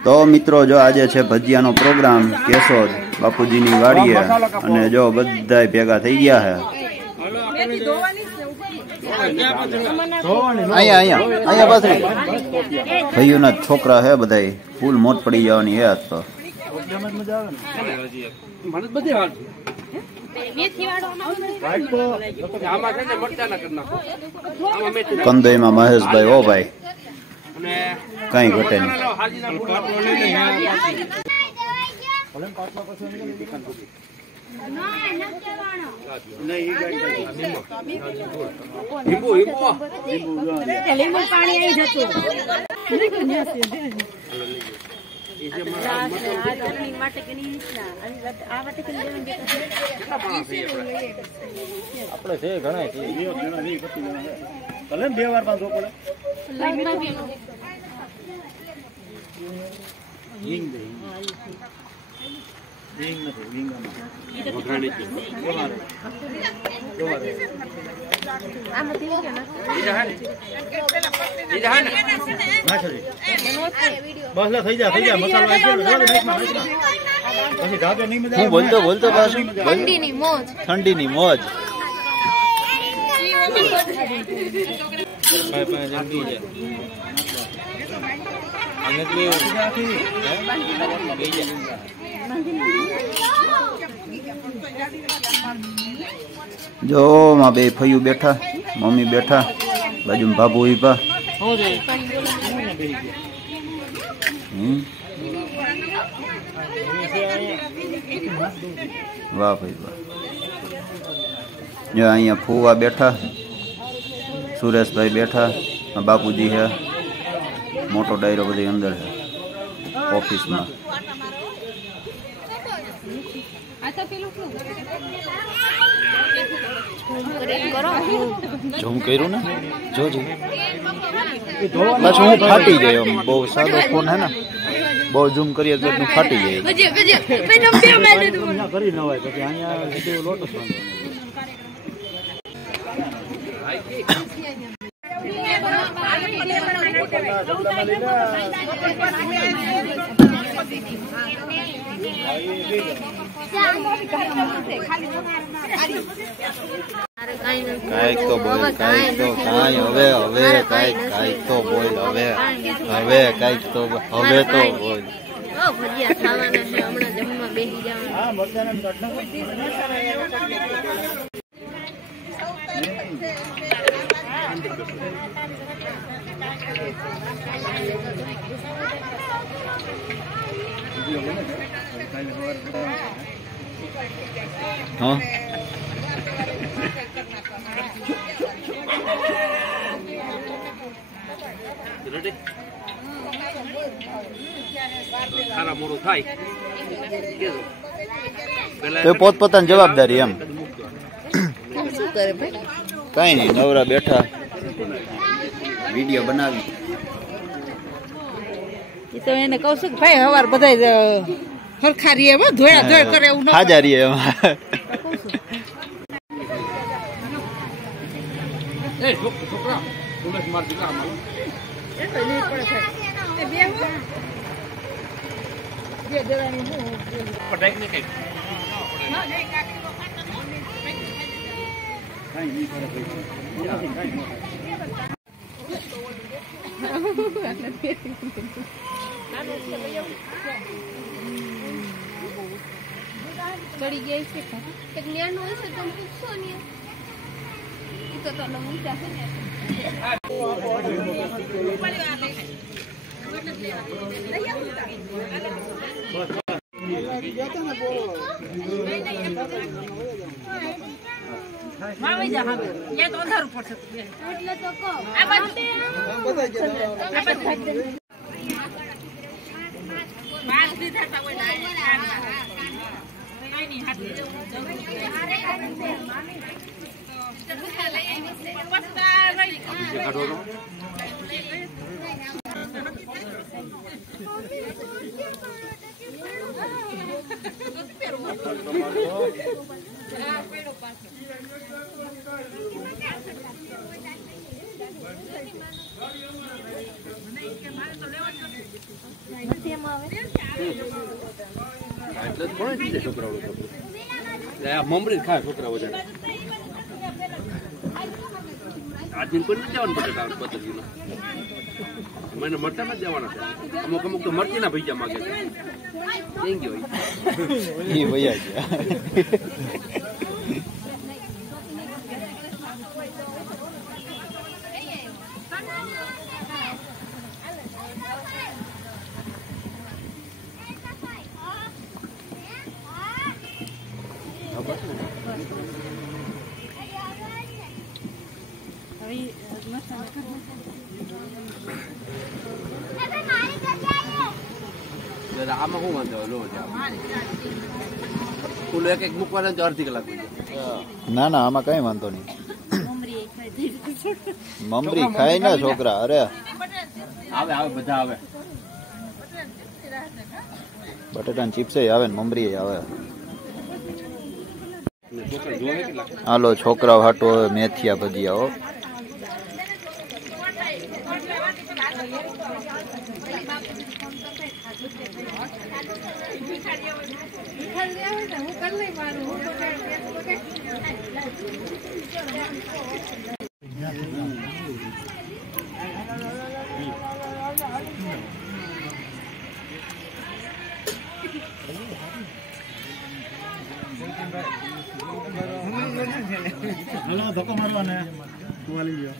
તો મિત્રો જો આજે છે ભજીયાનો પ્રોગ્રામ કેશોદ બાપુજીની વાડીએ અને જો બધા ભેગા થઈ ગયા છે અહીંયા પાછળ ભાઈઓના છોકરા હે બધા ફૂલ મોટ પડી જવાની હે આજ તો કંદોઈમાં મહેશભાઈ ઓ ભાઈ કઈ ઘટે નહીં બોલતો ઠંડીની મોજ જો માં બે ફયું બેઠા મમ્મી બેઠા બાજુમાં બાબુ ઉભા વાહ ભાઈ વાહ જો અહીંયા ફુવા બેઠા સુરેશભાઈ બેઠા બાપુજી હે મોટો ડાયરો બધી અંદર છે ઓફિસમાં ઝૂમ કર્યું ને જોજો પાછું હું ફાટી જાય બહુ સાદો ફોન હે ને બહુ ઝૂમ કરીએ તો ફાટી જાય કાઈક તો બોલ કાઈક તો કાઈ હવે કાઈક તો બોલ હવે કાઈક તો હવે તો બોલ ભજીયા ખાવાના છે હમણાં જમવા બેસી હા પોતપોતાની જવાબદારી એમ કઈ નઈ નવરા બેઠા વિડીયો બનાવી તો એને કહું છું કે ભાઈ હવાર બધા હરખા રીએ ધોયા ધોય કરે એવું હાજા રીએ ચડી ગયા છે એક જ્ઞાન હોય છે તમે પૂછશો ને તો તમને મૂંઝા છે ને માવી જા હવે યા તો અંધારું પડશે એટલે તો કહો આ બાજુ વાત દીધા તા કોઈ ના ની હાથ એટલે જ કોણ છે છોકરાઓ મમરી ખાય છોકરાઓ આજે કોઈ નથી જવાનું બટેટા 15 કિલો મને મરચા નથી જવાના છે અમુક અમુક તો મરચી ના ભૈયા માગે છે કેમ ગયો એ ભૈયા ગયા આમાં શું વાંધો લો ફૂલ એક એક મૂકવાના તો અડધી કલાક ના ના આમાં કઈ વાંધો નહીં મમરી ખાય ને છોકરા અરે આવે આવે બધા આવે બટેટાની ચિપ્સ આવે ને મમરી આવે હાલો છોકરાઓ હાટો હવે મેથિયા ભજીયા હો ધક્કો મારવાને વાલી લ્યો